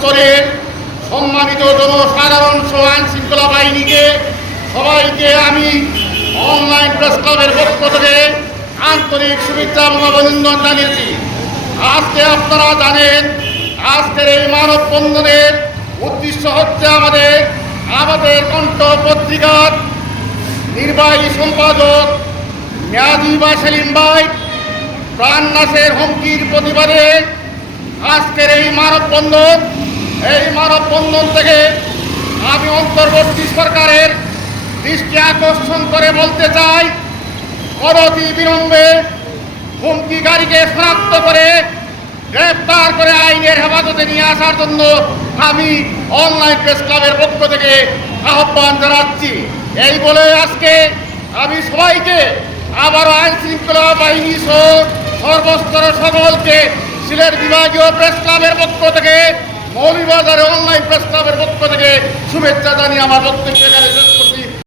স্তরের সম্মানিত জনসাধারণ সহ আইন শৃঙ্খলা বাহিনীকে সবাইকে আমি অনলাইন প্রেস ক্লাবের পক্ষ থেকে আন্তরিক শুভেচ্ছা এবং অভিনন্দন জানিয়েছি। আজকে আপনারা জানেন, আজকের এই মানববন্ধনের উদ্দেশ্য হচ্ছে আমাদের আমাদের কণ্ঠ পত্রিকার নির্বাহী সম্পাদক মেয়াদি বা সেলিম ভাই প্রাণ নাশের হুমকির প্রতিবাদে আজকের এই মানববন্ধন এই মানববন্ধন থেকে আমি অন্তর্বর্তী সরকারের দৃষ্টি আকর্ষণ করে বলতে চাই অনতি বিলম্বে হুমকিকারীকে শনাক্ত করে গ্রেপ্তার করে আইনের হেফাজতে নিয়ে আসার জন্য আমি অনলাইন প্রেস ক্লাবের পক্ষ থেকে আহ্বান জানাচ্ছি। এই বলে আজকে আমি সবাইকে আবারও আইন শৃঙ্খলা বাহিনী সহ সর্বস্তরের সকলকে সিলেট বিভাগীয় প্রেস ক্লাবের পক্ষ থেকে প্রেস ক্লাবের পক্ষ থেকে শুভেচ্ছা জানিয়ে আমার বক্তব্য এখানে শেষ